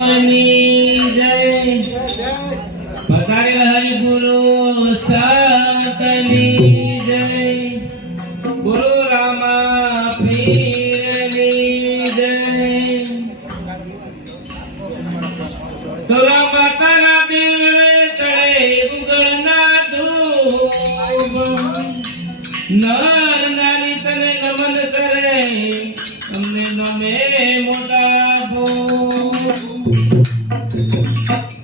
जय पधारेल हरिगुरु संतनी जय गुरु रामा पीरनी जय तो राम तारा बिल चढ़े उगड़ना धूप नर नारी तने नमन करे हमने नमे मोटा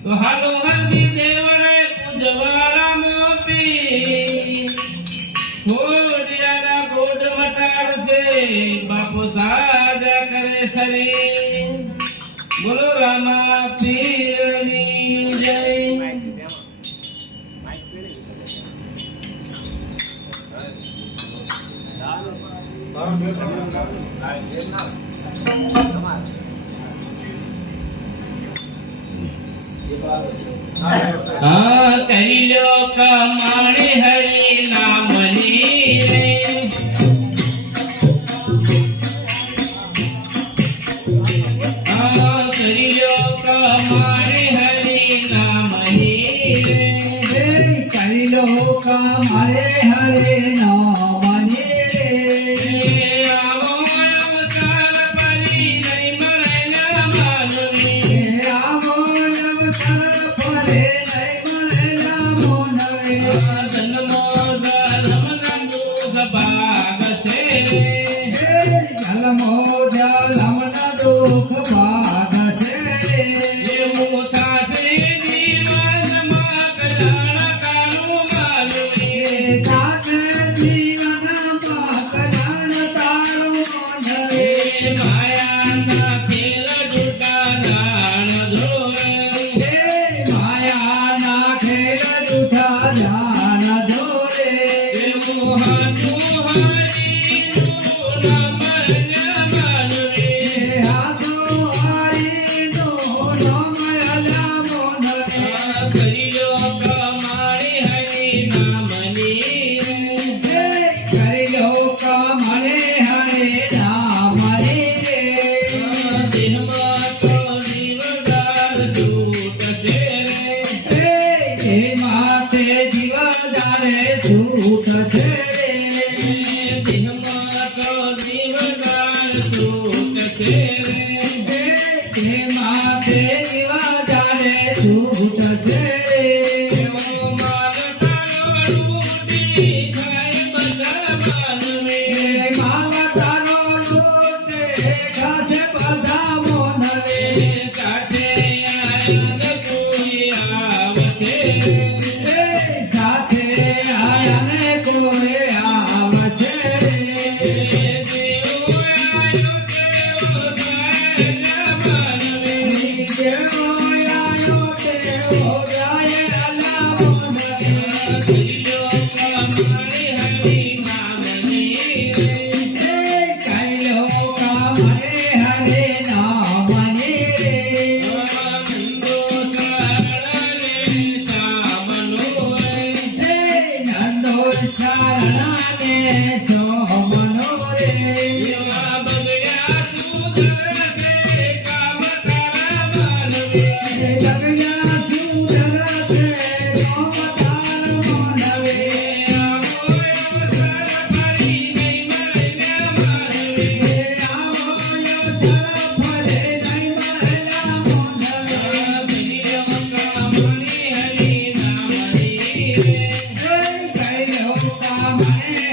तो हालो हल्दी देवड़े पूजवाला मोती होडियारा गोड मटार से बापू साजा करे शरीर बोलो रामा पीरनी जय करिलो कमाणे हरि नाम लीरे करिलो कमाणे हरि नाम लीरे करिलो कमाणे हरि नाम लीरे रामो अवसर परि नहीं मरे न मालूमी रामो अवसर परि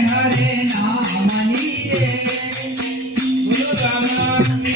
Hare Nama Hare Nama